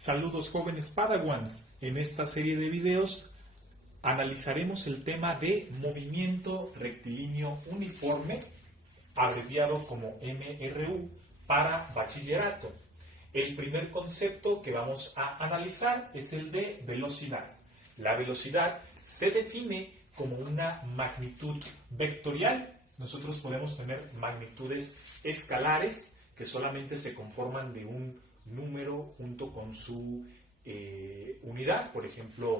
Saludos jóvenes Padawans. En esta serie de videos analizaremos el tema de movimiento rectilíneo uniforme, abreviado como MRU, para bachillerato. El primer concepto que vamos a analizar es el de velocidad. La velocidad se define como una magnitud vectorial. Nosotros podemos tener magnitudes escalares que solamente se conforman de un número junto con su unidad. Por ejemplo,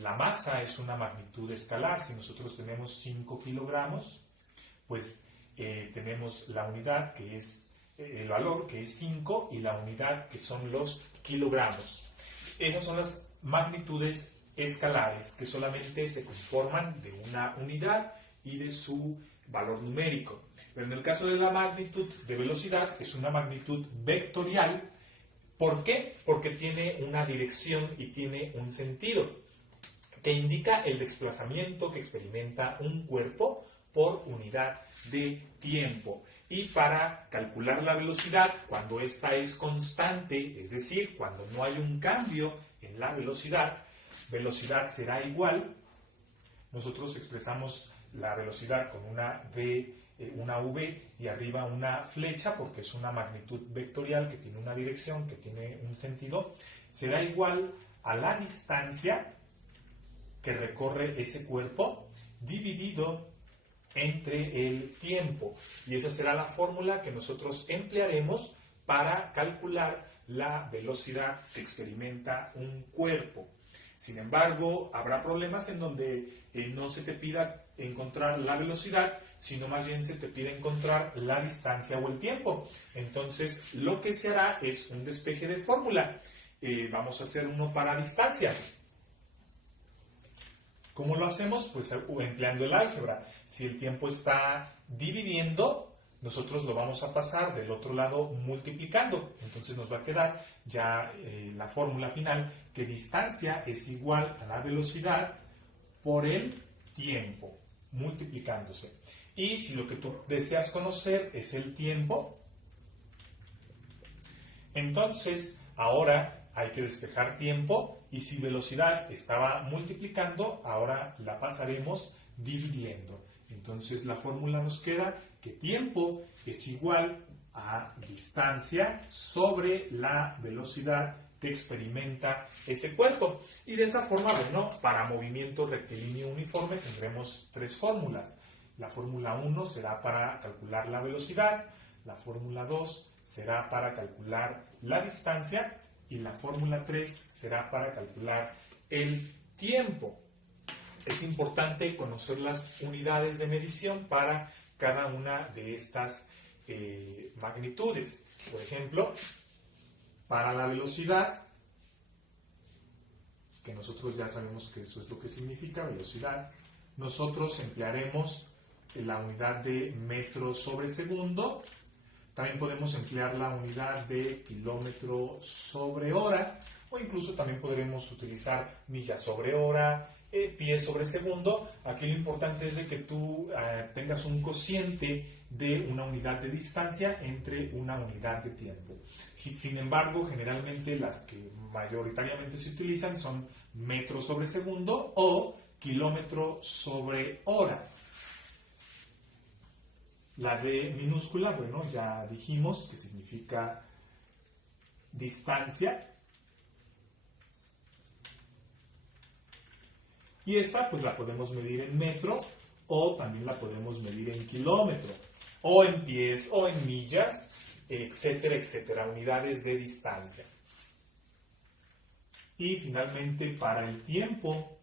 la masa es una magnitud escalar. Si nosotros tenemos 5 kilogramos, pues tenemos la unidad que es el valor, que es 5, y la unidad, que son los kilogramos. Esas son las magnitudes escalares, que solamente se conforman de una unidad y de su valor numérico. Pero en el caso de la magnitud de velocidad, es una magnitud vectorial. ¿Por qué? Porque tiene una dirección y tiene un sentido, que indica el desplazamiento que experimenta un cuerpo por unidad de tiempo. Y para calcular la velocidad, cuando ésta es constante, es decir, cuando no hay un cambio en la velocidad será igual. Nosotros expresamos la velocidad con una V y arriba una flecha, porque es una magnitud vectorial que tiene una dirección, que tiene un sentido. Será igual a la distancia que recorre ese cuerpo dividido entre el tiempo. Y esa será la fórmula que nosotros emplearemos para calcular la velocidad que experimenta un cuerpo. Sin embargo, habrá problemas en donde no se te pida encontrar la velocidad, sino más bien se te pide encontrar la distancia o el tiempo. Entonces, lo que se hará es un despeje de fórmula. Vamos a hacer uno para distancia. ¿Cómo lo hacemos? Pues empleando el álgebra. Si el tiempo está dividiendo, nosotros lo vamos a pasar del otro lado multiplicando. Entonces nos va a quedar ya la fórmula final, que distancia es igual a la velocidad por el tiempo, multiplicándose. Y si lo que tú deseas conocer es el tiempo, entonces ahora hay que despejar tiempo, y si velocidad estaba multiplicando, ahora la pasaremos dividiendo. Entonces la fórmula nos queda que tiempo es igual a distancia sobre la velocidad que experimenta ese cuerpo. Y de esa forma, bueno, para movimiento rectilíneo uniforme tendremos tres fórmulas. La fórmula 1 será para calcular la velocidad, la fórmula 2 será para calcular la distancia, y la fórmula 3 será para calcular el tiempo. Es importante conocer las unidades de medición para cada una de estas magnitudes. Por ejemplo, para la velocidad, que nosotros ya sabemos que eso es lo que significa velocidad, nosotros emplearemos la unidad de metro sobre segundo. También podemos emplear la unidad de kilómetro sobre hora, o incluso también podremos utilizar millas sobre hora, pies sobre segundo. Aquí lo importante es de que tú tengas un cociente de una unidad de distancia entre una unidad de tiempo. Sin embargo, generalmente las que mayoritariamente se utilizan son metro sobre segundo o kilómetro sobre hora. La D minúscula, bueno, ya dijimos que significa distancia. Y esta pues la podemos medir en metro, o también la podemos medir en kilómetro, o en pies, o en millas, etcétera, etcétera, unidades de distancia. Y finalmente, para el tiempo,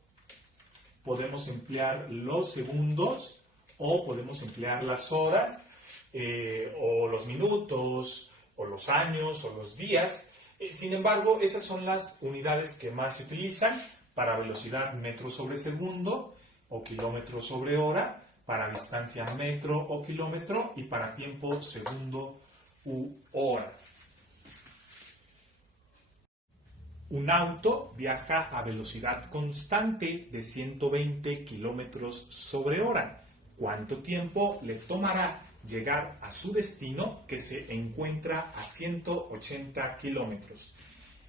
podemos emplear los segundos, o podemos emplear las horas, o los minutos, o los años, o los días. Sin embargo, esas son las unidades que más se utilizan. Para velocidad, metro sobre segundo o kilómetro sobre hora; para distancia, metro o kilómetro; y para tiempo, segundo u hora. Un auto viaja a velocidad constante de 120 kilómetros sobre hora. ¿Cuánto tiempo le tomará llegar a su destino, que se encuentra a 180 kilómetros?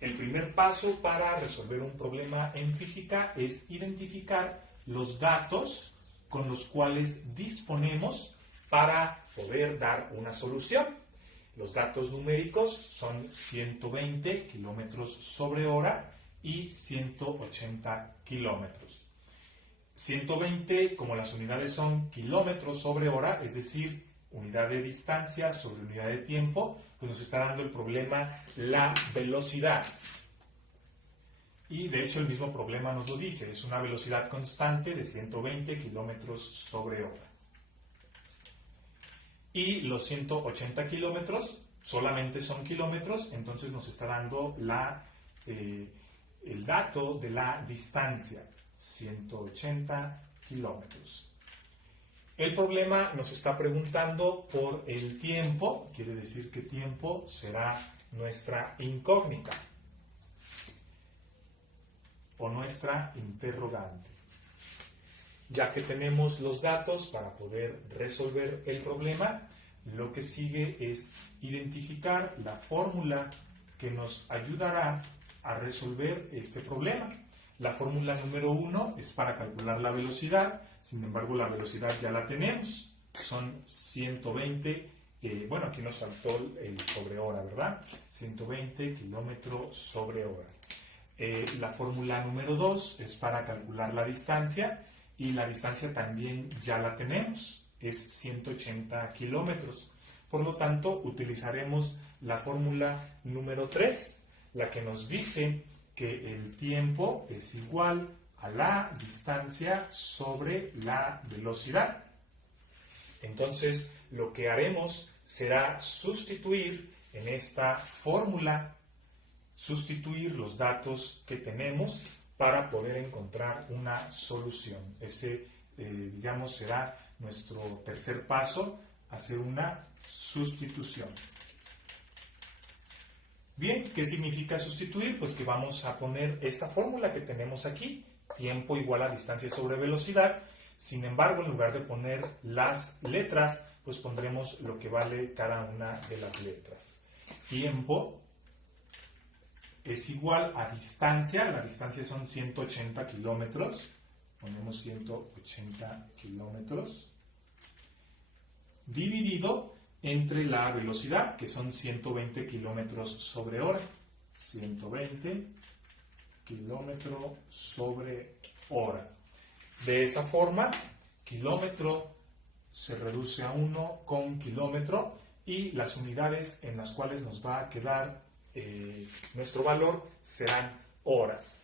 El primer paso para resolver un problema en física es identificar los datos con los cuales disponemos para poder dar una solución. Los datos numéricos son 120 kilómetros sobre hora y 180 kilómetros. 120, como las unidades son kilómetros sobre hora, es decir, unidad de distancia sobre unidad de tiempo, pues nos está dando el problema la velocidad. Y de hecho el mismo problema nos lo dice, es una velocidad constante de 120 kilómetros sobre hora. Y los 180 kilómetros solamente son kilómetros, entonces nos está dando el dato de la distancia, 180 kilómetros. El problema nos está preguntando por el tiempo, quiere decir que tiempo será nuestra incógnita o nuestra interrogante. Ya que tenemos los datos para poder resolver el problema, lo que sigue es identificar la fórmula que nos ayudará a resolver este problema. La fórmula número 1 es para calcular la velocidad, sin embargo la velocidad ya la tenemos, son 120, bueno, aquí nos faltó el sobre hora, ¿verdad? 120 kilómetros sobre hora. La fórmula número 2 es para calcular la distancia, y la distancia también ya la tenemos, es 180 kilómetros. Por lo tanto, utilizaremos la fórmula número 3, la que nos dice que el tiempo es igual a la distancia sobre la velocidad. Entonces, lo que haremos será sustituir en esta fórmula, sustituir los datos que tenemos para poder encontrar una solución. Ese, digamos, será nuestro tercer paso, hacer una sustitución. Bien, ¿qué significa sustituir? Pues que vamos a poner esta fórmula que tenemos aquí, tiempo igual a distancia sobre velocidad. Sin embargo, en lugar de poner las letras, pues pondremos lo que vale cada una de las letras. Tiempo es igual a distancia, la distancia son 180 kilómetros, ponemos 180 kilómetros, dividido entre la velocidad, que son 120 kilómetros sobre hora. 120 kilómetros sobre hora. De esa forma, kilómetro se reduce a 1 con kilómetro y las unidades en las cuales nos va a quedar nuestro valor serán horas.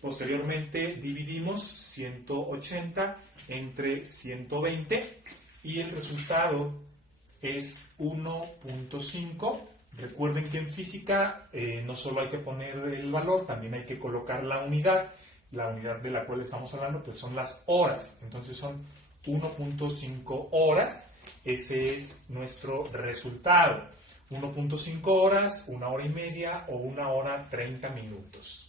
Posteriormente dividimos 180 entre 120 y el resultado es 1.5. Recuerden que en física no solo hay que poner el valor, también hay que colocar la unidad. La unidad de la cual estamos hablando pues son las horas. Entonces son 1.5 horas. Ese es nuestro resultado. 1.5 horas, 1 hora y media o 1 hora 30 minutos.